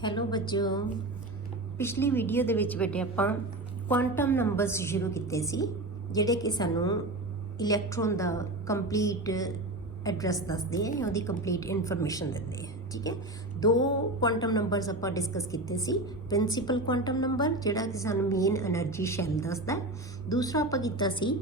Hello ਬੱਚਿਓ, ਪਿਛਲੀ video ਦੇ ਵਿੱਚ ਬੇਟੇ ਆਪਾਂ ਕੁਆਂਟਮ ਨੰਬਰਸ ਸ਼ੁਰੂ ਕੀਤੇ ਸੀ ਜਿਹੜੇ ਕਿ ਸਾਨੂੰ ਇਲੈਕਟ੍ਰੋਨ ਦਾ ਕੰਪਲੀਟ ਐਡਰੈਸ ਦੱਸਦੇ ਆ, ਉਹਦੀ ਕੰਪਲੀਟ ਇਨਫੋਰਮੇਸ਼ਨ ਦਿੰਦੇ ਆ। ਠੀਕ ਹੈ, ਦੋ ਕੁਆਂਟਮ ਨੰਬਰਸ ਆਪਾਂ ਡਿਸਕਸ ਕੀਤੇ ਸੀ। ਪ੍ਰਿੰਸੀਪਲ ਕੁਆਂਟਮ ਨੰਬਰ ਜਿਹੜਾ ਕਿ ਸਾਨੂੰ ਮੇਨ એનર્ਜੀ ਸ਼ੈਲ ਦੱਸਦਾ। ਦੂਸਰਾ ਆਪਾਂ ਕੀਤਾ ਸੀ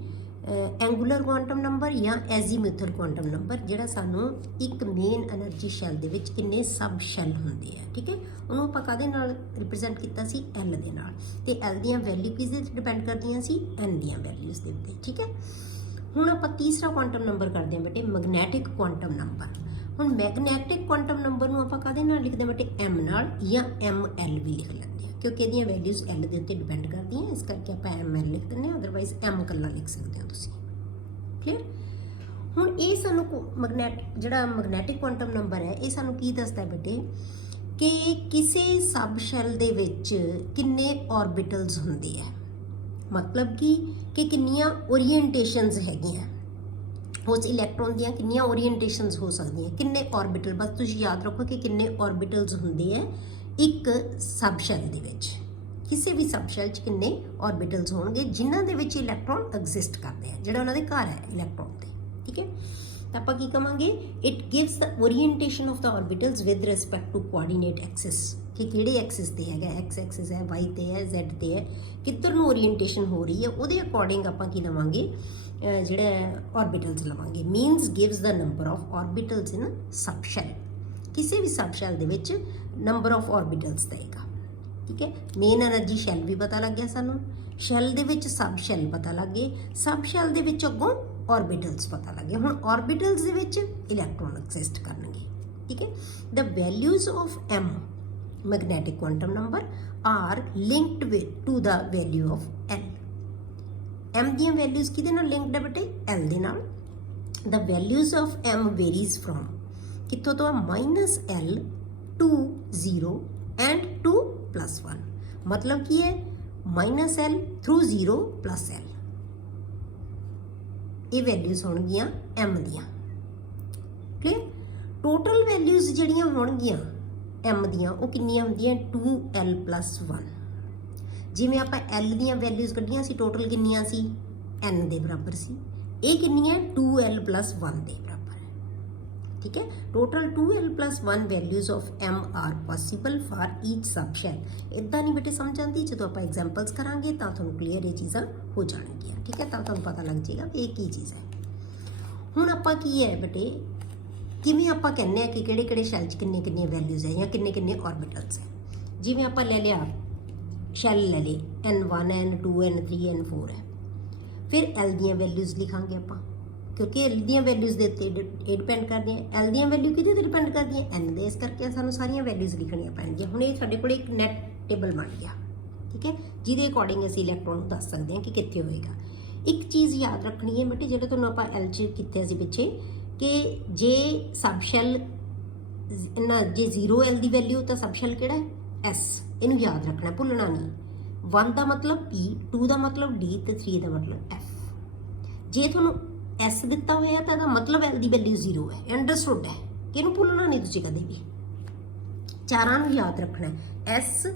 ਐਂਗੂਲਰ ਕੁਆਂਟਮ ਨੰਬਰ ਜਾਂ ਐਜ਼ੀਮੂਥਲ ਕੁਆਂਟਮ ਨੰਬਰ ਜਿਹੜਾ ਸਾਨੂੰ ਇੱਕ ਮੇਨ એનર્ਜੀ ਸ਼ੈਲ ਦੇ ਵਿੱਚ ਕਿੰਨੇ ਸਬ ਸ਼ੈਲ ਹੁੰਦੇ ਆ। ਠੀਕ ਹੈ, ਉਹਨੂੰ ਆਪਾਂ ਕਾਹਦੇ ਨਾਲ ਰਿਪਰੈਜ਼ੈਂਟ ਕੀਤਾ ਸੀ? ਐਲ ਦੇ ਨਾਲ। ਤੇ ਐਲ ਦੀਆਂ ਵੈਲਿਊ ਕਿਸ ਦੇ ਡਿਪੈਂਡ ਕਰਦੀਆਂ ਸੀ? ਐਨ ਦੀਆਂ ਵੈਲਿਊਜ਼ ਦੇ ਉੱਤੇ। ਠੀਕ ਹੈ, ਹੁਣ ਆਪਾਂ ਤੀਸਰਾ ਕੁਆਂਟਮ ਨੰਬਰ ਕਰਦੇ ਹਾਂ ਬੇਟੇ ਮੈਗਨੈਟਿਕ ਕੁਆਂਟਮ ਨੰਬਰ। ਹੁਣ ਮੈਗਨੈਟਿਕ ਕੁਆਂਟਮ ਨੰਬਰ ਨੂੰ ਆਪਾਂ ਕਾਹਦੇ ਨਾਲ ਲਿਖਦੇ ਹਾਂ ਬੇਟੇ? ਐਮ ਨਾਲ ਜਾਂ ਐਮ ਐਲ ਵੀ ਲਿਖ ਲੈਂਦੇ ਹਾਂ, ਕਿਉਂਕਿ ਇਹਦੀਆਂ ਵੈਲਿਊਜ਼ ਐਲ ਦੇ ਉੱਤੇ ਡਿਪੈਂਡ ਕਰਦੀਆਂ, ਇਸ ਕਰਕੇ ਆਪਾਂ ਐਮ ਐਲ ਲਿਖ ਦਿੰਦੇ ਹਾਂ, ਅਦਰਵਾਈਜ਼ ਐਮ ਇਕੱਲਾ ਲਿਖ ਸਕਦੇ ਹੋ ਤੁਸੀਂ। ਕਲੀਅਰ? ਹੁਣ ਇਹ ਸਾਨੂੰ ਮੈਗਨੈਟਿਕ ਕੁਆਂਟਮ ਨੰਬਰ ਹੈ, ਇਹ ਸਾਨੂੰ ਕੀ ਦੱਸਦਾ ਬੇਟੇ ਕਿ ਕਿਸੇ ਸਬ ਸ਼ੈਲ ਦੇ ਵਿੱਚ ਕਿੰਨੇ ਔਰਬਿਟਲਸ ਹੁੰਦੇ ਆ। ਮਤਲਬ ਕਿ ਕਿੰਨੀਆਂ ਓਰੀਐਂਟੇਸ਼ਨਸ ਹੈਗੀਆਂ ਉਸ ਇਲੈਕਟ੍ਰੋਨ ਦੀਆਂ, ਕਿੰਨੀਆਂ ਓਰੀਐਂਟੇਸ਼ਨਸ ਹੋ ਸਕਦੀਆਂ, ਕਿੰਨੇ ਔਰਬਿਟਲ। ਬਸ ਤੁਸੀਂ ਯਾਦ ਰੱਖੋ ਕਿ ਕਿੰਨੇ ਔਰਬਿਟਲਸ ਹੁੰਦੇ ਆ ਇੱਕ ਸਬ ਸ਼ੈਲ ਦੇ ਵਿੱਚ। ਕਿਸੇ ਵੀ ਸਬ ਸ਼ੈਲ 'ਚ ਕਿੰਨੇ ਔਰਬਿਟਲਸ ਹੋਣਗੇ ਜਿਨ੍ਹਾਂ ਦੇ ਵਿੱਚ ਇਲੈਕਟ੍ਰੋਨ ਐਗਜ਼ਿਸਟ ਕਰਦੇ ਆ, ਜਿਹੜਾ ਉਹਨਾਂ ਦੇ ਘਰ ਹੈ ਇਲੈਕਟ੍ਰੋਨ ਦੇ। ਠੀਕ ਹੈ, ਤਾਂ ਆਪਾਂ ਕੀ ਕਵਾਂਗੇ? It gives the orientation of the orbitals with respect to coordinate axis, ਕਿ ਕਿਹੜੇ ਐਕਸਿਸ ਤੇ ਹੈਗਾ, ਐਕਸ ਐਕਸਿਸ ਹੈ, ਵਾਈ ਤੇ ਹੈ, ਜ਼ੈਡ ਤੇ ਹੈ, ਕਿੱਧਰ ਨੂੰ ਓਰੀਐਂਟੇਸ਼ਨ ਹੋ ਰਹੀ ਹੈ, ਉਹਦੇ ਅਕੋਰਡਿੰਗ ਆਪਾਂ ਕੀ ਲਵਾਂਗੇ? ਜਿਹੜਾ ਔਰਬਿਟਲਸ ਲਵਾਂਗੇ। Means gives the number of orbitals in sub shell. ਕਿਸੇ ਵੀ ਸਬ ਸ਼ੈਲ ਦੇ ਵਿੱਚ ਨੰਬਰ ਆਫ ਔਰਬਿਟਲਸ ਦੇਗਾ। ਠੀਕ ਹੈ, ਮੇਨ એનર્ਜੀ ਸ਼ੈਲ ਵੀ ਪਤਾ ਲੱਗ ਗਿਆ ਸਾਨੂੰ, ਸ਼ੈਲ ਦੇ ਵਿੱਚ ਸਬ ਸ਼ੈਲ ਪਤਾ ਲੱਗ ਗਏ, ਸਬ ਸ਼ੈਲ ਦੇ ਵਿੱਚ ਅੱਗੋਂ ਔਰਬਿਟਲਸ ਪਤਾ ਲੱਗ ਗਏ। ਹੁਣ ਔਰਬਿਟਲਸ ਦੇ ਵਿੱਚ ਇਲੈਕਟ੍ਰੋਨ ਐਗਜ਼ਿਸਟ ਕਰਨਗੇ। ਠੀਕ ਹੈ, the values of m magnetic quantum number are linked with to the value of l. M ਦੀਆਂ ਵੈਲਿਊਜ਼ ਕਿਹਦੇ ਨਾਲ ਲਿੰਕਡ ਹੈ ਬੇਟੇ? ਐਲ ਦੇ ਨਾਲ। The values of m varies from ਕਿੱਥੋਂ ਤੋਂ? -L to 0 and to +1। ਮਤਲਬ ਕੀ ਹੈ? -L through 0 + L। ਇਹ ਵੈਲਿਊਜ਼ ਹੋਣਗੀਆਂ ਐਮ ਦੀਆਂ। ਕਲੀਅਰ? ਟੋਟਲ ਵੈਲਿਊਜ਼ ਜਿਹੜੀਆਂ ਹੋਣਗੀਆਂ ਐਮ ਦੀਆਂ ਉਹ ਕਿੰਨੀਆਂ ਹੁੰਦੀਆਂ? 2L + 1। ਜਿਵੇਂ ਆਪਾਂ ਐਲ ਦੀਆਂ ਵੈਲਿਊਜ਼ ਕੱਢੀਆਂ ਸੀ, ਟੋਟਲ ਕਿੰਨੀਆਂ ਸੀ? ਐਨ ਦੇ ਬਰਾਬਰ ਸੀ। ਇਹ ਕਿੰਨੀਆਂ? 2L + 1 ਦੇ ਬਰਾਬਰ ਹੈ। ਠੀਕ ਹੈ, total 2L + 1 values of m are possible for each sub shell. ਇੱਦਾਂ ਨਹੀਂ ਬੇਟੇ ਸਮਝ ਆਉਂਦੀ, ਜਦੋਂ ਆਪਾਂ ਐਗਜ਼ਾਮਪਲਸ ਕਰਾਂਗੇ ਤਾਂ ਤੁਹਾਨੂੰ ਕਲੀਅਰ ਇਹ ਚੀਜ਼ਾਂ ਹੋ ਜਾਣਗੀਆਂ। ਠੀਕ ਹੈ, ਤਾਂ ਤੁਹਾਨੂੰ ਪਤਾ ਲੱਗ ਜਾਏਗਾ ਵੀ ਇਹ ਕੀ ਚੀਜ਼ ਹੈ। ਹੁਣ ਆਪਾਂ ਕੀ ਹੈ ਬੇਟੇ, ਕਿਵੇਂ ਆਪਾਂ ਕਹਿੰਦੇ ਆ ਕਿ ਕਿਹੜੇ ਕਿਹੜੇ ਸ਼ੈਲ 'ਚ ਕਿੰਨੇ ਕਿੰਨੇ ਵੈਲਿਊਜ਼ ਹੈ ਜਾਂ ਕਿੰਨੇ ਕਿੰਨੇ ਔਰਬਿਟਲਸ ਹੈ। ਜਿਵੇਂ ਆਪਾਂ ਲੈ ਲਿਆ ਸ਼ੈਲ ਲੈ ਲਈ N1 N2 N3 N4 ਹੈ, ਫਿਰ ਐਲ ਦੀਆਂ ਵੈਲਿਊਜ਼ ਲਿਖਾਂਗੇ ਆਪਾਂ, ਕਿਉਂਕਿ ਐਲ ਦੀਆਂ ਵੈਲਿਊਜ਼ ਦੇ ਉੱਤੇ ਇਹ ਡਿਪੈਂਡ ਕਰਦੀਆਂ। ਐਲ ਦੀਆਂ ਵੈਲਿਊ ਕਿਹਦੇ ਤੇ ਡਿਪੈਂਡ ਕਰਦੀਆਂ? ਐਨ ਦੇ। ਇਸ ਕਰਕੇ ਸਾਨੂੰ ਸਾਰੀਆਂ ਵੈਲਿਊਜ਼ ਲਿਖਣੀਆਂ ਪੈਣਗੀਆਂ। ਹੁਣ ਇਹ ਸਾਡੇ ਕੋਲ ਇੱਕ ਨੈਟ ਟੇਬਲ ਬਣ ਗਿਆ। ਠੀਕ ਹੈ, ਜਿਹਦੇ ਅਕੋਰਡਿੰਗ ਅਸੀਂ ਇਲੈਕਟ੍ਰੋਨ ਨੂੰ ਦੱਸ ਸਕਦੇ ਹਾਂ ਕਿ ਕਿੱਥੇ ਹੋਏਗਾ। ਇੱਕ ਚੀਜ਼ ਯਾਦ ਰੱਖਣੀ ਹੈ ਬੇਟੇ, ਜਿਹੜਾ ਤੁਹਾਨੂੰ ਆਪਾਂ ਐਲ 'ਚ ਕੀਤੇ ਸੀ ਪਿੱਛੇ, ਕਿ ਜੇ ਸਬ ਸ਼ੈਲ ਨਾ ਜੇ 0L ਦੀ ਵੈਲਿਊ ਤਾਂ ਸਬ ਸ਼ੈਲ ਕਿਹੜਾ ਹੈ? S। ਇਹਨੂੰ ਯਾਦ ਰੱਖਣਾ, ਭੁੱਲਣਾ ਨਹੀਂ। 1 ਦਾ ਮਤਲਬ P, 2 ਦਾ ਮਤਲਬ D ਤੇ 3 ਦਾ ਮਤਲਬ F। ਜੇ ਤੁਹਾਨੂੰ S ਦਿੱਤਾ ਹੋਇਆ ਤਾਂ ਇਹਦਾ ਮਤਲਬ L ਦੀ ਵੈਲਿਊ 0 ਹੈ। ਅੰਡਰਸਟੂਡ ਹੈ ਕਿ ਇਹਨੂੰ ਭੁੱਲਣਾ ਨਹੀਂ ਤੁਸੀਂ ਕਦੇ ਵੀ। ਚਾਰਾਂ ਨੂੰ ਯਾਦ ਰੱਖਣਾ ਹੈ, S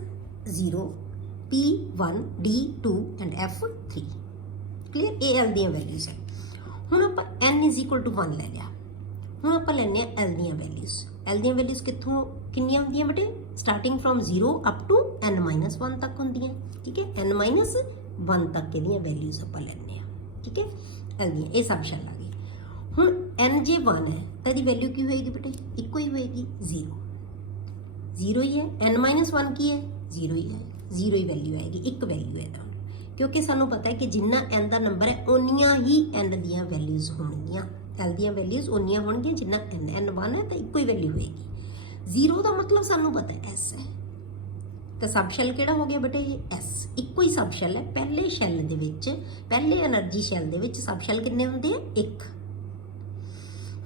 0, P 1, D 2 and F 3। Clear? ਇਹ L ਦੀਆਂ ਵੈਲਿਊਜ਼ ਹੈ। ਹੁਣ ਆਪਾਂ N = 1 ਲੈ ਲਿਆ। ਹੁਣ ਆਪਾਂ ਲੈਂਦੇ ਹਾਂ L ਦੀਆਂ ਵੈਲਿਊਜ਼। L ਦੀਆਂ ਵੈਲਿਊਜ਼ ਕਿੱਥੋਂ ਕਿੰਨੀਆਂ ਹੁੰਦੀਆਂ ਬੇਟੇ? Starting from 0 up to N-1 ਤੱਕ ਹੁੰਦੀਆਂ। ਠੀਕ ਹੈ, N-1 ਤੱਕ ਇਹਦੀਆਂ ਵੈਲਿਊਜ਼ ਆਪਾਂ ਲੈਂਦੇ ਹਾਂ। ਠੀਕ ਹੈ, L ਦੀਆਂ ਇਹ ਸਬ ਸ਼ੈਲ ਆ ਗਈ। ਹੁਣ N ਜੇ 1 ਹੈ ਤਾਂ ਇਹਦੀ ਵੈਲਿਊ ਕੀ ਹੋਏਗੀ ਬੇਟੇ? ਇੱਕੋ ਹੀ ਹੋਏਗੀ, 0 ਹੀ ਹੈ। N-1 ਕੀ ਹੈ? 0 ਹੀ ਹੈ, 0 ਹੀ ਵੈਲਿਊ ਆਏਗੀ, ਇੱਕ ਵੈਲਿਊ ਹੈ ਤਾਂ, ਕਿਉਂਕਿ ਸਾਨੂੰ ਪਤਾ ਹੈ ਕਿ ਜਿੰਨਾ N ਦਾ ਨੰਬਰ ਹੈ ਓਨੀਆਂ ਹੀ N ਦੀਆਂ ਵੈਲਿਊਜ਼ ਹੋਣਗੀਆਂ। L ਦੀਆਂ ਵੈਲਿਊਜ਼ ਓਨੀਆਂ ਹੋਣਗੀਆਂ ਜਿੰਨਾ N1 ਹੈ ਤਾਂ ਇੱਕੋ ਹੀ ਵੈਲਿਊ ਹੋਏਗੀ। 0 ਦਾ ਮਤਲਬ ਸਾਨੂੰ ਪਤਾ ਹੈ S ਹੈ, ਤਾਂ ਸਬ ਸ਼ੈਲ ਕਿਹੜਾ ਹੋ ਗਿਆ ਬੇਟੇ? ਇਹ S। ਇੱਕੋ ਹੀ ਸਬ ਸ਼ੈਲ ਹੈ। ਪਹਿਲੇ ਸ਼ੈਲ ਦੇ ਵਿੱਚ, ਪਹਿਲੇ એનર્ਜੀ ਸ਼ੈਲ ਦੇ ਵਿੱਚ ਸਬ ਸ਼ੈਲ ਕਿੰਨੇ ਹੁੰਦੇ ਆ? 1।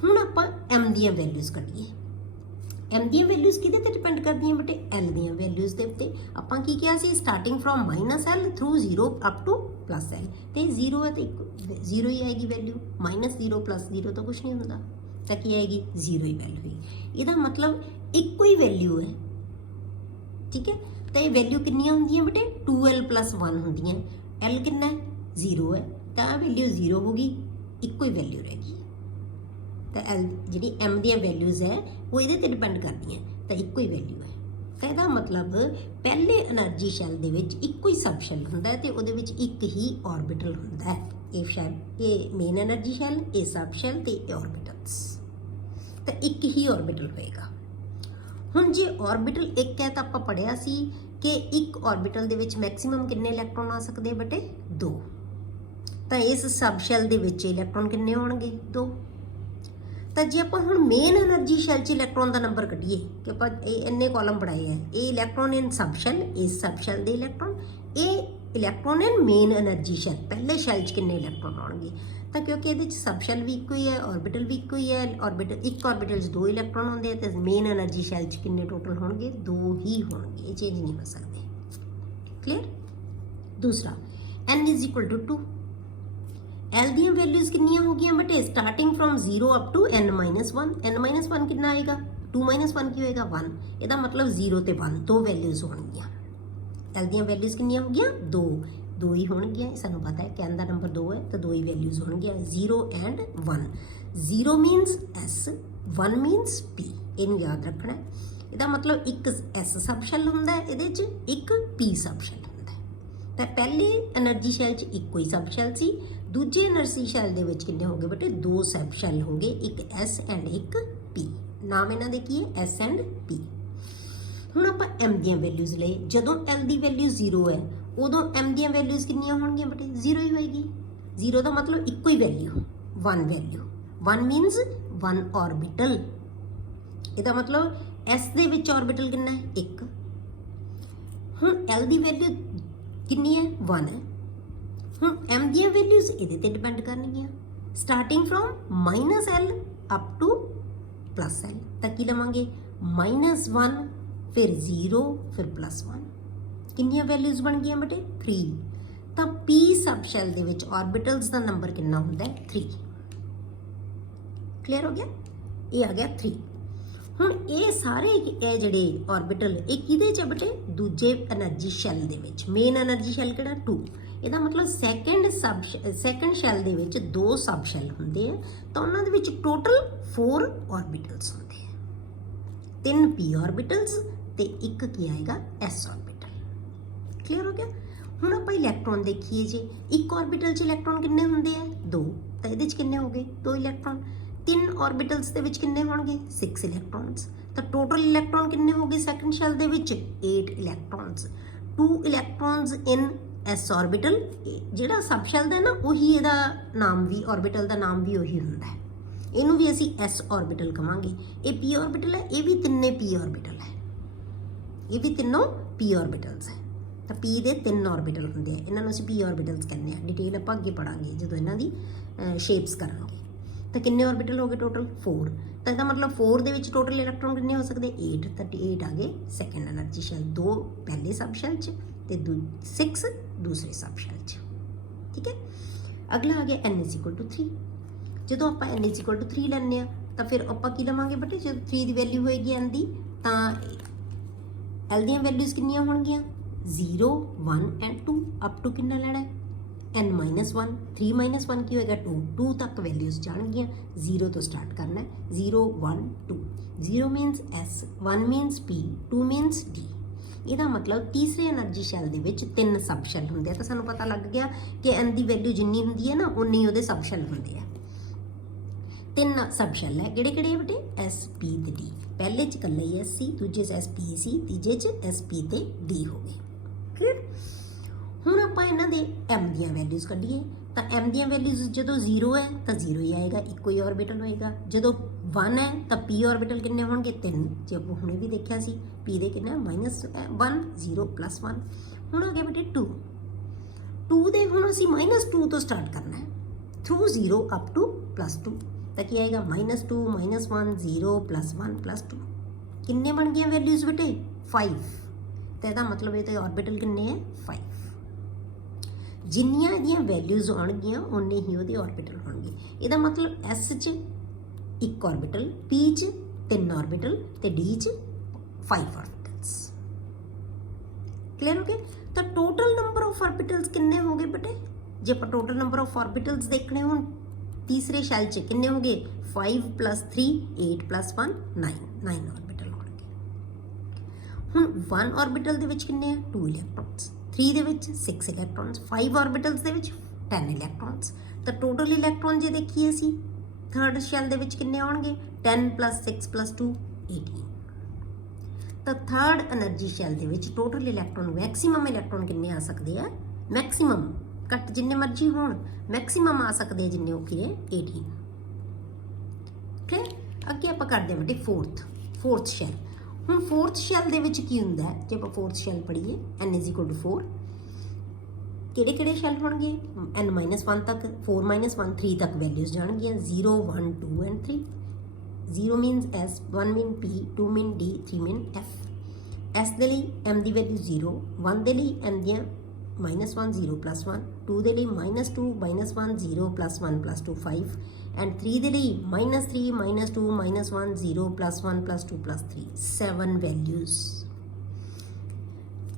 ਹੁਣ ਆਪਾਂ M ਦੀਆਂ ਵੈਲਿਊਜ਼ ਕੱਢੀਏ। M ਦੀਆਂ ਵੈਲਿਊਜ਼ ਕਿਹਦੇ ਤੇ ਡਿਪੈਂਡ ਕਰਦੀਆਂ ਬੇਟੇ? L ਦੀਆਂ ਵੈਲਿਊਜ਼ ਦੇ ਉੱਤੇ। ਆਪਾਂ ਕੀ ਕਿਹਾ ਸੀ? Starting from -L through 0 up to +L। ਤੇ 0 ਹੈ ਤੇ 0 ਹੀ ਆਏਗੀ ਵੈਲਿਊ। -0 + 0 ਤਾਂ ਕੁਛ ਨਹੀਂ ਹੁੰਦਾ, ਤਾਂ ਕੀ ਆਏਗੀ? 0 ਹੀ ਵੈਲਿਊ ਹੋਏਗੀ। ਇਹਦਾ ਮਤਲਬ ਇੱਕੋ ਹੀ ਵੈਲਿਊ ਹੈ ठीक है। तो ये वैल्यू कितनी होंगी बेटे 2l+1 होंगी। l कितना है 0 है तो वैल्यू 0 होगी, इक्को ही वैल्यू रहेगी। तो l जी m दी वैल्यूज़ है वो ये डिपेंड करती हैं, तो इक्को ही वैल्यू है। तो यदा मतलब पहले एनर्जी शैल दे विच इक्को ही सब शैल हुंदा है, तो उहदे विच एक ही ऑर्बिटल हुंदा है। ये शैल ये मेन एनर्जी शैल, ये सब शैल ते ऑर्बिटल्स, तो एक ही ऑर्बिटल होएगा। हुण जे ऑर्बिटल एक है तो आपां पढ़िया सी कि एक ऑर्बिटल दे विच मैक्सिमम कितने इलैक्ट्रॉन आ सकते हैं बेटे 2। तो इस सब शैल दे विच इलैक्ट्रॉन कितने होणगे 2। तो जे आप हुण मेन एनर्जी शैल च इलैक्ट्रॉन का नंबर कढ़िए कि आप इन्ने कॉलम बनाए हैं, ये इलैक्ट्रॉन इन सब शैल, इस सब शैल दे इलैक्ट्रॉन, ये इलैक्ट्रॉन इन मेन एनर्जी शैल पहले शैल च कितने इलैक्ट्रॉन आउणगे। तो क्योंकि ये सब शैल भी इक्को ही है, ऑर्बिटल भी इक्को ही है, ऑर्बिटल एक ऑर्बिटल 2 इलैक्ट्रॉन होंगे, तो मेन एनर्जी शैल च कितने टोटल होणगे 2 ही होणगे, चेंज नहीं हो सकते। क्लियर। दूसरा n=2, एल दी वैल्यूज कितनी हो गई बटे starting from 0 up to n-1। n-1 कितना आएगा 2-1 की होएगा 1, ਇਹਦਾ मतलब 0 ਤੇ 1 दो वैल्यूज होणगियां। एल दी वैल्यूज कितनी हो गई 2 ही होणगियां, सानू पता है कहने का नंबर 2 है तो 2 ही वैल्यूज होणगियां 0 and 1। 0 means S, 1 means P, इनू याद रखना है। ਇਹਦਾ मतलब एक S सब शैल हुंदा है, ਇਹਦੇ ਚ एक P सब शैल हुंदा है। तो पहले एनर्जी शैल च इक्को ही सब शैल सी, दूजे एनर्जी शैल दे विच कितने हो गए बेटे 2 सब शैल हो गए, एक S एंड एक P। नाम इन्हां दे की है S एंड P। हुण आपां M दी वैल्यूज लई, जदों L दी वैल्यू 0 है उदों M दी वैल्यूज कितनियां होणगियां बेटे 0 ही होएगी। 0 का मतलब इक्को ही वैल्यू 1 वैल्यू, 1 मीनस 1 ऑर्बिटल। इहदा मतलब S दे विच ऑर्बिटल कितना है 1। हुण L दी वैल्यू कितनी है 1 है। हुण M दी वैल्यूज इहदे ते डिपेंड करनगियां, starting from -L up to +L तक की लवांगे, -1 फिर 0 फिर +1, कितनियां वैल्यूज बन गई बेटे 3। तो P सब शैल दे विच ऑर्बिटल्स का नंबर कितना हुंदा है 3। क्लियर हो गया, ये आ गया 3। हुण ये सारे ये जिहड़े ऑर्बिटल ये किहदे च बेटे दूजे एनर्जी शैल दे विच, मेन एनर्जी शैल किहड़ा 2। ਇਹਦਾ मतलब सैकेंड शैल दे विच 2 सब शैल हुंदे हैं, तो उन्हां दे विच टोटल 4 ऑर्बिटल्स हुंदे हैं, 3 P ऑर्बिटल्स ते एक की आएगा S ऑर्बिटल। क्लियर हो गया। हुण आपां इलैक्ट्रॉन देखिए जी, एक ऑर्बिटल च इलैक्ट्रॉन कितने हुंदे हैं 2, तो इहदे च कितने हो गए 2 इलैक्ट्रॉन। 3 ऑर्बिटल्स दे विच कितने होणगे 6 इलैक्ट्रॉन्स, तो टोटल इलैक्ट्रॉन कितने हो गए सैकेंड शैल दे विच 8 इलैक्ट्रॉन्स। 2 इलैक्ट्रॉन्स इन S ऑर्बिटल, जिहड़ा सब शैल दा ना उही इहदा नाम भी, ऑर्बिटल दा नाम भी उही हुंदा है, इनू भी असीं S ऑर्बिटल कहांगे। ये P ऑर्बिटल है, ये भी तिन्ने P ऑर्बिटल है, ये भी तीनों P ऑर्बिटल्स है। तो P दे 3 ऑर्बिटल हुंदे हैं, इन्हां नूं असीं P ऑर्बिटल्स कहंदे आ। डिटेल आपां अगे पढ़ांगे जदों इन्हां दी शेप्स करांगे। तो कितने ऑर्बिटल हो गए टोटल 4। तो इसका मतलब 4 दे विच टोटल इलैक्ट्रॉन कितने हो सकते 8, तो 8 आ गए सैकेंड एनर्जी शैल, 2 पहले सब शैल च ते 6 दूसरे सब शैल च। ठीक है। अगला आ गया n=3। जो आप n=3 लैंदे तो फिर आप की लवांगे बेटे जो 3 की वैल्यू होएगी n की, तो L दी वैल्यूज कितनियां होणगियां 0, 1 एंड 2। अप टू कितना लेना है n-1, 3-1 की होएगा 2 तक वैल्यूज जाणगियां। 0 तो स्टार्ट करना है, 0 1 2। 0 means S, 1 means P, 2 मीनस D। ਇਹਦਾ मतलब तीसरे एनर्जी शैल ਦੇ ਵਿੱਚ 3 सब शैल ਹੁੰਦੇ ਆ, ਤਾਂ ਸਾਨੂੰ ਪਤਾ ਲੱਗ ਗਿਆ ਕਿ n ਦੀ ਵੈਲਿਊ ਜਿੰਨੀ ਹੁੰਦੀ ਹੈ ਨਾ ਉਨੀ ਉਹਦੇ सब शैल ਹੁੰਦੇ ਆ। 3 सब शैल है, ਕਿਹੜੇ ਕਿਹੜੇ ਬੇਟੇ S, P ਤੇ D। ਪਹਿਲੇ ਚ ਕੱਲਾ ਹੀ S ਸੀ, ਦੂਜੇ ਚ S, P ਸੀ, ਤੀਜੇ ਚ S, P ਤੇ D ਹੋ ਗਏ। ਕਲੀਅਰ। ਹੁਣ ਆਪਾਂ ਇਹਨਾਂ ਦੇ M ਦੀਆਂ ਵੈਲਿਊਜ਼ ਕੱਢੀਏ, ਤਾਂ M ਦੀਆਂ ਵੈਲਿਊਜ਼ ਜਦੋਂ 0 ਹੈ ਤਾਂ 0 ਹੀ ਆਏਗਾ, ਇੱਕੋ ਹੀ ऑर्बिटल ਹੋਏਗਾ। ਜਦੋਂ 1 है तो P ऑर्बिटल कितने होंगे 3, जो आप हुणे भी देखा सी P दे कितने -1 0 +1। हुण आ गया बेटे 2 दे हुण असीं -2 तो स्टार्ट करना है थ्रू 0 अप टू +2, तो क्या आएगा -2 -1 0 +1 +2। किन्ने बन गए वैल्यूज बेटे 5, तो इसका मतलब ये तो ऑर्बिटल किन्ने है 5। जिन्नियां इहदियां वैल्यूज आउणगियां उन्ने ही उहदे ऑर्बिटल होणगे। इसदा मतलब S च 1 ऑर्बिटल, P च 3 ऑर्बिटल ते D च 5 ऑर्बिटल्स। क्लीयर हो गया। तो टोटल नंबर ऑफ ऑर्बिटल्स कितने हो गए बेटे, जे आप टोटल नंबर ऑफ ऑर्बिटल्स देखने हो तीसरे शैल च कितने हो गए 5 + 3 8 + 1 9 9 ऑर्बिटल हो गए। हुण 1 ऑर्बिटल दे विच कितने हैं 2 इलैक्ट्रॉन्स, 3 दे विच 6 इलैक्ट्रॉन्स, 5 ऑर्बिटल्स दे विच 10 इलैक्ट्रॉन्स। तो टोटल इलैक्ट्रॉन जे देखिए असी थर्ड शैल दे विच कितने आउणगे 10 + 6 + 2 18। तो थर्ड एनर्जी शैल दे विच टोटल इलैक्ट्रॉन मैक्सीमम इलैक्ट्रॉन कितने आ सकते हैं, मैक्सीमम घट जिन्ने मर्जी होण मैक्सीमम आ सकते हैं जिन्ने ओके है 18। ठीक अगे आप करते हैं बेटे फोर्थ शैल। हुण फोर्थ शैल दे विच की हुंदा है जे आप फोर्थ शैल पढ़ीए n = 4 किहड़े शैल होणगे n-1 तक 4 - 1 3 तक वैल्यूज जाणगियां 0 1 2 and 3। 0 means S, 1 mean P, 2 mean D, 3 mean F। S ਦੇ ਲਈ m ਦੀ ਵੈਲਿਊ 0, 1 ਦੇ ਲਈ m ਦੀਆਂ -1 0 + 1, 2 ਦੇ ਲਈ -2 -1 0 + 1 + 2 5 ਐਂਡ 3 ਦੇ ਲਈ -3 -2 -1 0 + 1 + 2 + 3 7 ਵੈਲਿਊਜ਼।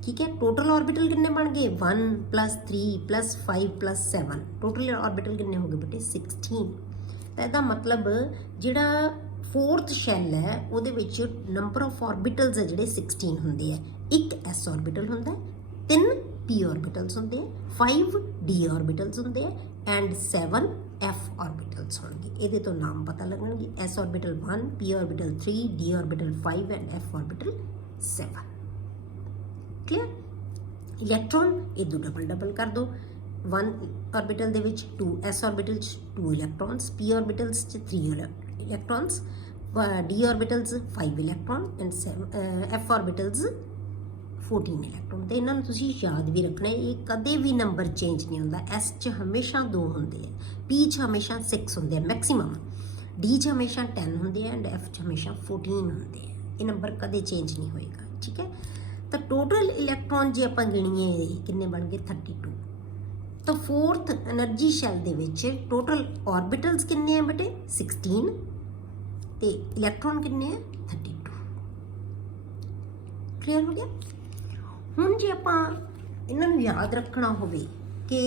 ठीक है टोटल ऑर्बिटल कितने बन गए 1 + 3 + 5 + 7 टोटल ऑर्बिटल कितने हो गए बेटे 16। तो इसका मतलब जिहड़ा फोर्थ शैल है ਉਹਦੇ ਵਿੱਚ नंबर ऑफ ऑर्बिटल्स है ਜਿਹੜੇ 16 ਹੁੰਦੇ ਆ। ਇੱਕ s ऑर्बिटल ਹੁੰਦਾ है, 3 p ऑर्बिटल्स ਹੁੰਦੇ ਆ, 5 d ऑर्बिटल्स ਹੁੰਦੇ ਆ ਐਂਡ 7 f ऑर्बिटल्स ਹੋਣਗੇ। ਇਹਦੇ ਤੋਂ ਨਾਮ ਪਤਾ ਲੱਗਣਗੇ s orbital 1 p orbital 3 d orbital 5 and f orbital 7। Clear. Electron इदू डबल कर दो 1 ऑर्बिटल दे विच 2 s orbital 2 electrons, p orbitals 3 electrons, d orbitals 5 electron and f orbitals 14 electron. तो इन्होंने तुसीं याद भी रखना है, ये कदे भी नंबर चेंज नहीं होंदा। s च हमेशा 2 होंदे हैं, p च हमेशा 6 होंदे हैं मैक्सीमम, d च हमेशा 10 होंदे हैं एंड f च हमेशा 14 होंदे हैं। ये नंबर कदे चेंज नहीं होएगा। ठीक है। तो टोटल इलैक्ट्रॉन जे आपां गिणीए किन्ने बन गए 32। तो फोर्थ एनर्जी शैल दे विच टोटल ऑर्बिटल्स किन्ने हैं बेटे 16 ते इलैक्ट्रॉन किन्ने हैं 32। क्लियर हो गया। हुण जे आपां इन्हां नूं याद रखना होवे कि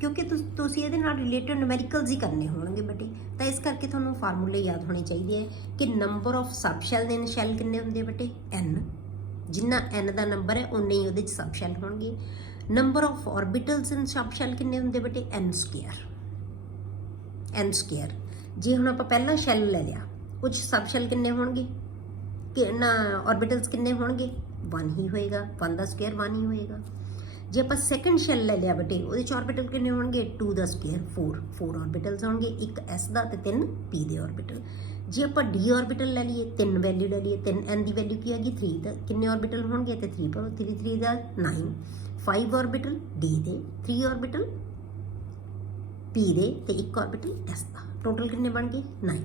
क्योंकि तुसीं इहदे नाल रिलेटेड न्यूमेरिकल्स ही करने होणगे बेटे, तो इस करके तुहानूं फार्मूले याद होने चाहिए कि नंबर ऑफ सब शैल इन शैल किन्ने हुंदे बेटे n, जिन्ना n का नंबर है उन्ने ही उहदे सब शैल होणगे। नंबर ऑफ ऑर्बिटल्स इन सब शैल किन्ने हुंदे बेटे n²। जे हुण आपां पहला शैल ले लिया उह सब शैल किन्ने होणगे कि ना ऑर्बिटल्स किन्ने होणगे 1 ही होएगा, 1 का स्क्वायर 1 ही होएगा। जे आपां सैकेंड शैल ले लिया बेटे उहदे च ऑर्बिटल किन्ने होणगे 2 का स्क्वायर 4 ऑर्बिटल्स होणगे, एक s का ते 3 p दे ऑर्बिटल। जे आप डी ऑर्बिटल ले लीए 3 वैल्यू ले लीए 3 n की वैल्यू की हैगी 3, तो किन्ने ऑर्बिटल होणगे तो 3 पर 3 का 9, 5 ऑर्बिटल d दे, 3 ऑर्बिटल p दे ते 1 ऑर्बिटल s का, टोटल किन्ने बन गए 9।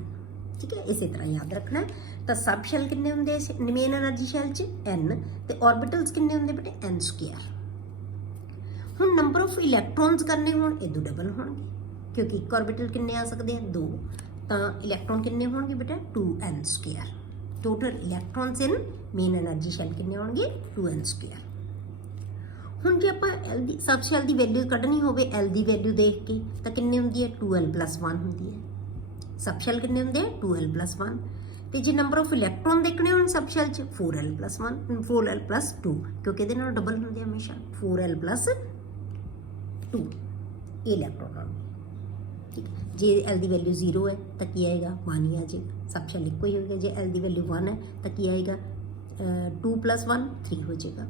ठीक है। इसी तरह याद रखना है। तो सब शैल किन्ने हुंदे मेन एनर्जी शैल च n ते ऑर्बिटल्स किन्ने हुंदे बेटे n²। हुण नंबर ऑफ इलैक्ट्रॉन्स करने होण इदू डबल होणगे क्योंकि एक ऑर्बिटल किन्ने आ सकते हैं 2, तो इलैक्ट्रॉन किन्ने होणगे बेटा 2n²। टोटल इलैक्ट्रॉन्स इन मेन एनर्जी शैल किन्ने होणगे 2n²। हुण जे आपां l दी सब शैल की वैल्यू कढनी होवे l की वैल्यू देख के तो किन्ने हुंदी है 2l + 1 हुंदी है। सब शैल किन्ने हुंदे 2l + 1। तो जे नंबर ऑफ इलैक्ट्रॉन देखने होण सब शैल च 4l + 1 4l + 2 क्योंकि इहदे नाल डबल हुंदे हमेशा 4l + 2 इलैक्ट्रॉन होणगे। ठीक है। जे एल की वैल्यू 0 है तो की आएगा 1 ही आ जाएगा, सब शैल एक ही होगा। जे एल की वैल्यू 1 है तो की आएगा 2 + 1 3 हो जाएगा।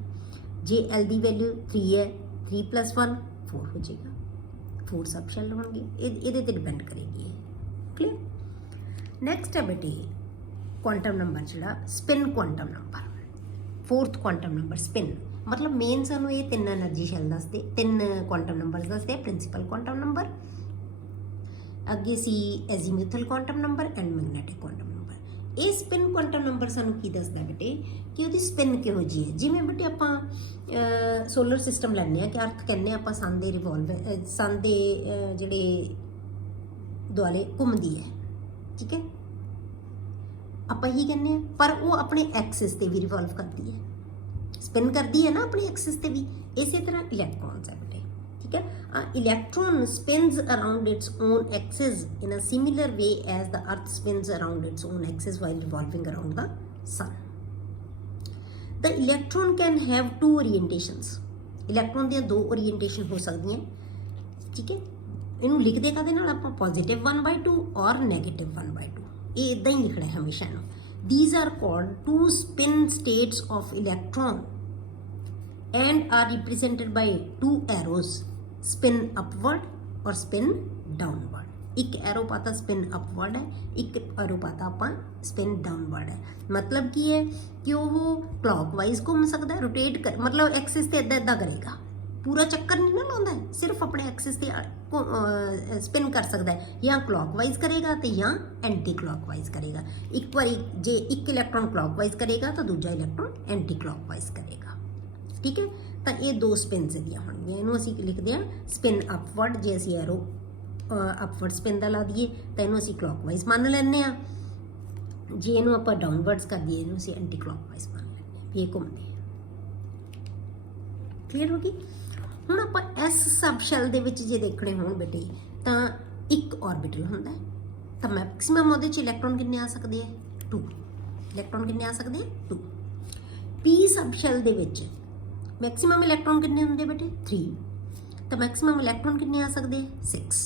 जे एल की वैल्यू 3 है 3 + 1 4 हो जाएगा, 4 सब शैल होंगे। ये डिपेंड करेगी। क्लियर। नैक्सट है बेटे क्वांटम नंबर जोड़ा spin quantum number, fourth quantum number spin मतलब मेन सानू ये 3 एनर्जी शैल दसदे, 3 क्वांटम नंबर दसदे, प्रिंसीपल क्वांटम नंबर, अगे सी azimuthal quantum number and magnetic quantum number. ये स्पिन क्वांटम नंबर सानू की दसदा बेटे कि उसकी स्पिन किहो जी है। जिवें बेटे आपां सोलर सिस्टम लैंदे आ कि अर्थ कहने आपां सन दे रिवॉल्व सन दे जिहड़े दुआले घुमदी है। ठीक है। आपां ही कहने पर वो अपने एक्सिस ते भी रिवॉल्व करती है। स्पिन करती है ना अपनी एक्सिस ते भी, इसी तरह इलैक्ट्रॉन्स है बेटे, ठीक है। Electron spins around its own axis in a similar way as the earth spins around its own axis while revolving around the sun. The electron can have two orientations, electron दी दो ओरीएंटेशन हो सकती हैं, ठीक है। इनू लिख दे कहते नाल आपां पॉजिटिव 1/2 और नेगेटिव 1/2, ये इदां ही लिखना है हमेशा इनू। These are called two spin states of electron and are represented by two arrows, spin upward और spin downward। एक एरो पाता स्पिन अपवर्ड है, एक एरो पाता अपन स्पिन डाउनवर्ड है। मतलब की है कि वो क्लॉकवाइज घूम सकता है, रोटेट कर मतलब एक्सिस ते इदा इदा करेगा, पूरा चक्कर नहीं ना लाता है, सिर्फ अपने एक्सिस से स्पिन कर सकता है, या क्लॉकवाइज करेगा तो या एंटी क्लॉकवाइज करेगा। एक बार जे एक इलैक्ट्रॉन क्लॉकवाइज करेगा तो दूजा इलैक्ट्रॉन एंटी क्लॉकवाइज करेगा, ठीक है। तो ये दो स्पिन दियाँ होंगे, इनू असीं लिखते हैं स्पिन अपवर्ड, जे असीं एरो अपवर्ड स्पिन का ला दिए तो इनू असीं क्लॉकवाइज मान लैंदे आ, जे इनू आपां डाउनवर्ड्स कर दिए इनू असीं एंटी क्लॉकवाइज मान लैंदे, ये घूमते हैं। क्लीयर हो गई। ਹੁਣ ਆਪਾਂ ਇਸ ਸਬ ਸ਼ੈਲ ਦੇ ਵਿੱਚ ਜੇ ਦੇਖਣੇ ਹੋਣ ਬੇਟੇ ਤਾਂ ਇੱਕ ਆਰਬਿਟਲ ਹੁੰਦਾ ਹੈ, ਤਾਂ ਮੈਕਸਿਮਮ ਉਹਦੇ ਚ ਇਲੈਕਟ੍ਰੋਨ ਕਿੰਨੇ ਆ ਸਕਦੇ ਆ 2, ਇਲੈਕਟ੍ਰੋਨ ਕਿੰਨੇ ਆ ਸਕਦੇ ਆ 2। ਪੀ ਸਬ ਸ਼ੈਲ ਦੇ ਵਿੱਚ ਮੈਕਸਿਮਮ ਇਲੈਕਟ੍ਰੋਨ ਕਿੰਨੇ ਹੁੰਦੇ ਬੇਟੇ 3, ਤਾਂ ਮੈਕਸਿਮਮ ਇਲੈਕਟ੍ਰੋਨ ਕਿੰਨੇ ਆ ਸਕਦੇ 6।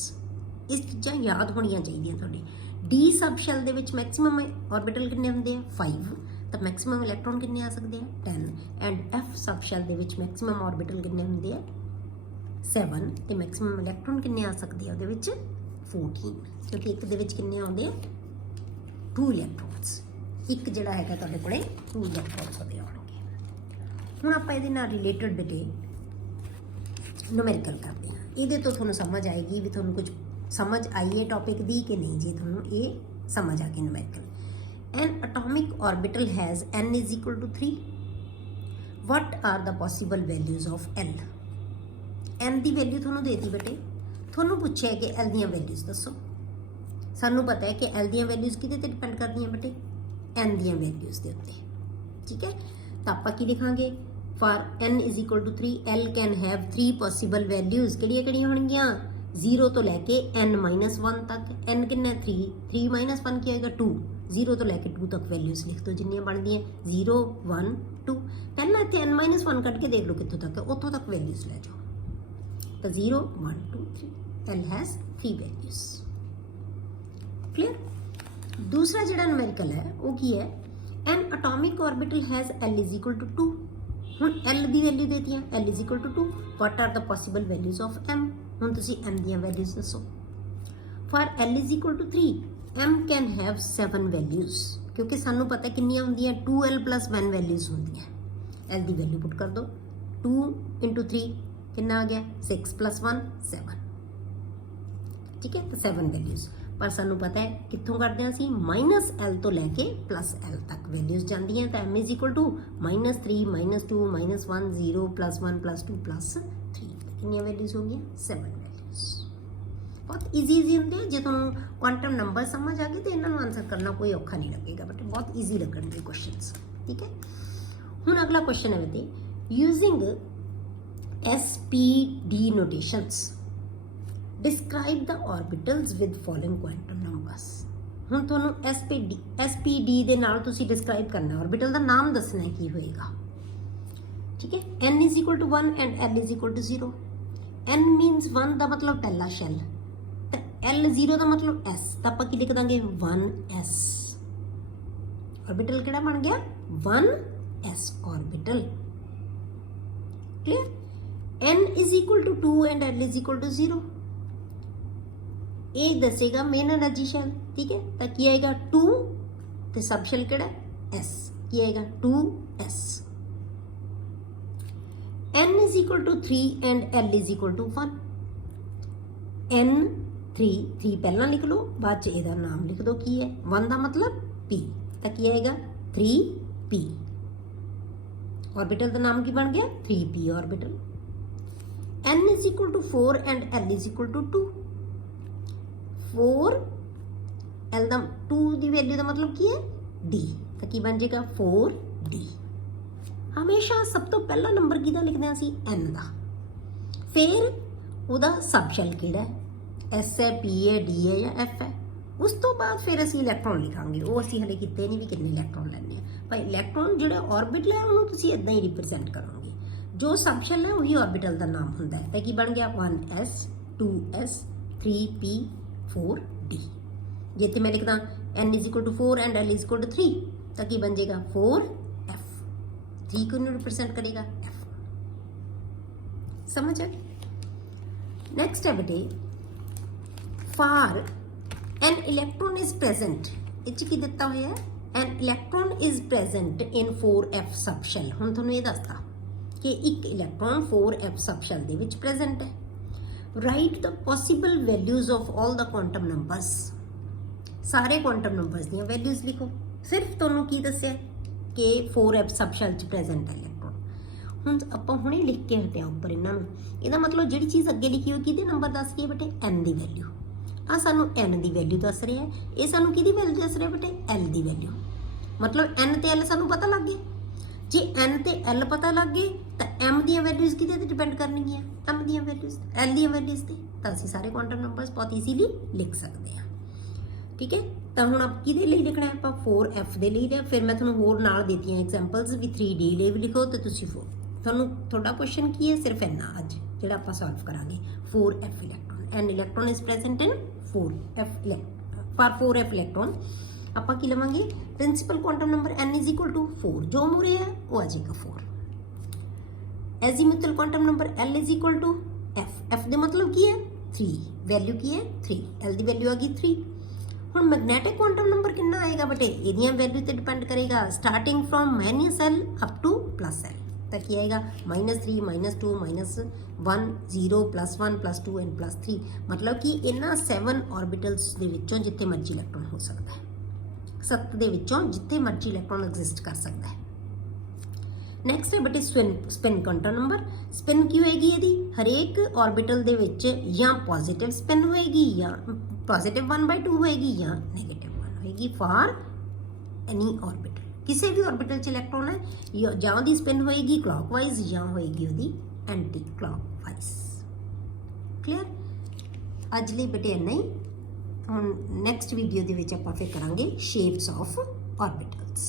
ਇਹ ਚੀਜ਼ਾਂ ਯਾਦ ਹੋਣੀਆਂ ਚਾਹੀਦੀਆਂ ਤੁਹਾਡੇ। ਡੀ ਸਬ ਸ਼ੈਲ ਦੇ ਵਿੱਚ ਮੈਕਸਿਮਮ ਆਰਬਿਟਲ ਕਿੰਨੇ ਹੁੰਦੇ ਆ 5, ਤਾਂ ਮੈਕਸਿਮਮ ਇਲੈਕਟ੍ਰੋਨ ਕਿੰਨੇ ਆ ਸਕਦੇ ਆ 10। ਐਂਡ ਐਫ ਸਬ ਸ਼ੈਲ ਦੇ ਵਿੱਚ ਮੈਕਸਿਮਮ ਆਰਬਿਟਲ ਕਿੰਨੇ ਹੁੰਦੇ ਆ 7, ਤੇ ਮੈਕਸਿਮਮ ਇਲੈਕਟ੍ਰੋਨ ਕਿੰਨੇ ਆ ਸਕਦੇ ਆ ਉਹਦੇ ਵਿੱਚ 14, ਕਿਉਂਕਿ ਇੱਕ ਦੇ ਵਿੱਚ ਕਿੰਨੇ ਆਉਂਦੇ ਆ 2 ਇਲੈਕਟ੍ਰੋਨਸ, ਇੱਕ ਜਿਹੜਾ ਹੈਗਾ ਤੁਹਾਡੇ ਕੋਲੇ 2 ਇਲੈਕਟ੍ਰੋਨਸ ਉਹਦੇ ਆਉਣਗੇ। ਹੁਣ ਆਪਾਂ ਇਹਦੇ ਨਾਲ ਰਿਲੇਟਡ ਬੇਟੇ ਨੂਮੈਰੀਕਲ ਕਰਦੇ ਹਾਂ, ਇਹਦੇ ਤੋਂ ਤੁਹਾਨੂੰ ਸਮਝ ਆਏਗੀ ਵੀ ਤੁਹਾਨੂੰ ਕੁਝ ਸਮਝ ਆਈ ਹੈ ਟੌਪਿਕ ਦੀ ਕਿ ਨਹੀਂ। ਜੇ ਤੁਹਾਨੂੰ ਇਹ ਸਮਝ ਆ ਗਈ numerical. An atomic orbital has n = 3, what are the possible values of l। N की वैल्यू थोनों देती बेटे, थोनों पूछा है कि एल दियाँ वैल्यूज़ दसो। सानू पता है कि एल दियाँ वैल्यूज़ किहदे ते डिपेंड करती हैं बेटे एन दियाँ वैल्यूज़ के उत्ते, ठीक है। तो आप की लिखांगे for n = 3 L can have 3 possible values, किहड़ियां होणगियां 0 तो लैके n-1 तक। n कितना 3, 3 - 1 क्या आएगा 2, 0 तो लैके 2 तक वैल्यूज़ लिख दो जिन्नियां बनदियां 0 1 2। पहला इत्थे n-1 कट के देख लो कित्थों तक है, उत्थों तक वैल्यूज़ लै जाओ। तो 0 1 2 3 L has 3 वैल्यूज। क्लियर। दूसरा जो न्यूमेरिकल है वो की है an atomic orbital has L = 2। हुण L की वैल्यू देती है L = 2, what are the possible values of M। हुण तुसीं M दी वैल्यूज दसो। For L = 3 M can have 7 values, क्योंकि सानू पता कितनी होंदियां 2L + 1 वैल्यूज होंदियां। L की वैल्यू पुट कर दो, 2 × 3 कितना आ गया 6 + 1 7, ठीक है। तो 7 वैल्यूज़, पर सानू पता है कित्थों करते हैं असीं -L तो लैके +L तक वैल्यूज़ जांदियां। तो M = -3 -2 -1 0 +1 +2 +3, कितनी वैल्यूज़ हो गई 7 वैल्यूज़। बहुत ईजी होंगे, जो तुहानूं क्वांटम नंबर समझ आ गए तो इन्होंने आंसर करना कोई औखा नहीं लगेगा, बट बहुत ईजी लगेंगे क्वेश्चंस, ठीक है। हुण अगला क्वेश्चन है बेटे, using SPD notations describe the orbitals with following quantum numbers। हुण तुहानूं SPD दे नाल तुसीं डिस्क्राइब करना है, ऑर्बिटल का नाम दसना है की होएगा, ठीक है। n = 1 and L = 0। n मीनस 1 का मतलब पहला शैल, तो L 0 का मतलब S, तो आप की लिख देंगे 1s। ऑर्बिटल किहड़ा बन गया 1s orbital. Clear. n = 2 and L = 0, ये दसेगा मेन एनर्जी शैल, ठीक है। तो की आएगा 2, तो सब शैल किहड़ा S, की आएगा 2s। n = 3 and L = 1। n 3 पहला लिख लो, बाद च इहदा नाम लिख दो की है 1 का मतलब P, तो की आएगा 3p। ऑर्बिटल का नाम की बन गया 3p orbital. n = 4 and L = 2। 4 L का 2 की वैल्यू का मतलब की है D, तो की बन जाएगा 4D। हमेशा सब तो पहला नंबर किहदा लिखदे असीं n दा, फिर ਉਹਦਾ सब शैल किहड़ा है S है P है D है या F है, उस तो बाद फिर ਅਸੀਂ ਇਲੈਕਟ੍ਰੋਨ ਲਿਖਾਂਗੇ। ਉਹ ਅਸੀਂ ਹਲੇ ਕੀਤੇ ਨਹੀਂ ਵੀ ਕਿੰਨੇ ਇਲੈਕਟ੍ਰੋਨ ਲੈਣੇ ਆ ਭਾਈ। ਇਲੈਕਟ੍ਰੋਨ ਜਿਹੜੇ ਆਰਬਿਟਲ ਹੈ ਉਹਨੂੰ ਤੁਸੀਂ ਇਦਾਂ ਹੀ ਰਿਪਰੈਜ਼ੈਂਟ ਕਰੋਗੇ, ਜੋ ਸਬ ਸ਼ੈਲ ਹੈ ਉਹੀ ਆਰਬਿਟਲ ਦਾ ਨਾਮ ਹੁੰਦਾ ਹੈ। ਤਾਂ ਕੀ ਬਣ ਗਿਆ 1s 2s 3p 4d। ਜੇ ਇੱਥੇ ਮੈਂ ਲਿਖਦਾ n = 4 and l = 3 ਤਾਂ ਕੀ ਬਣ ਜਾਏਗਾ 4f। 3 को रिप्रेजेंट करेगा f। समझ आ गई। नेक्स्ट है बेटे for an electron is present, etch की दिता हुआ है an electron is present in 4f सब शैल। हुण तुहानूं ये दसदा कि एक इलेक्ट्रॉन 4f सब शैल दे विच प्रेजेंट है। Right the possible values of all the quantum numbers, सारे क्वांटम नंबर्स दी वैल्यूज लिखो। सिर्फ तुहानूं की दस्सिया कि 4f सब शैल च प्रेजेंट है इलेक्ट्रॉन। हुण आपां हुणे लिख के हटिया उपर इन्हां नूं, इहदा मतलब जिहड़ी चीज़ अगे लिखी होई किहदे नंबर दस गए बेटे n दी वैल्यू। आ सानू n दी वैल्यू दस रहा है, ये सानू किहदी वैल्यू दस रहा बेटे l दी वैल्यू। मतलब n ते l सानू पता लग गया। जे n ते l पता लग गए तो m दी वैल्यूज किहदे ते डिपेंड करनगियां m दी वैल्यूज l दी वैल्यूज ते। तो असीं सारे क्वांटम नंबर्स बहुत ईजीली लिख सकते हैं। ठीक है, तो हुण आप किहदे लई लिखना है आपां 4f दे लई। फिर मैं तुहानूं होर नाल दित्तियां एग्जांपल्स भी 3d ਲਈ भी लिखो तो तुसीं तुहानूं तुहाडा क्वेश्चन की है सिर्फ इन्ना अज जिहड़ा आपां सॉल्व करांगे 4f electron. An electron is present in 4f for 4f electron. आपां की लवांगे प्रिंसिपल क्वांटम नंबर n = 4, जो मूरे है वो आ जाएगा 4। Azimuthal quantum number l = f, f दे मतलब की है 3, वैल्यू की है 3, l दी वैल्यू आ गई 3। हुण मैग्नेटिक क्वांटम नंबर कितना आएगा बेटे इहदियां वैल्यू ते डिपेंड करेगा, starting from -l up to +l तक ही आएगा। -3 -2 -1 0 +1 +2 एंड +3। मतलब कि इन्हां 7 ऑर्बिटल्स दे विचों जिथे मर्जी इलेक्ट्रॉन हो सकता है, 7 दे विचों जिथे मर्जी इलेक्ट्रॉन एग्जिस्ट कर सकता है। नैक्सट है बेटे स्पिन क्वांटम नंबर। स्पिन की होएगी यदि हरेक ऑर्बिटल दे विच या पॉजिटिव स्पिन होएगी या पॉजिटिव 1/2 होएगी या -1 होएगी फॉर एनी ऑर्बिटल। किसी भी ऑर्बिटल च इलेक्ट्रॉन है या दी स्पिन होएगी क्लॉकवाइज या होएगी उहदी एंटी क्लॉकवाइज। क्लियर। अज लई बेटे इन्ना ही। हुण नैक्सट वीडियो दे विच आपां फिर करांगे शेप्स ऑफ ऑर्बिटल्स।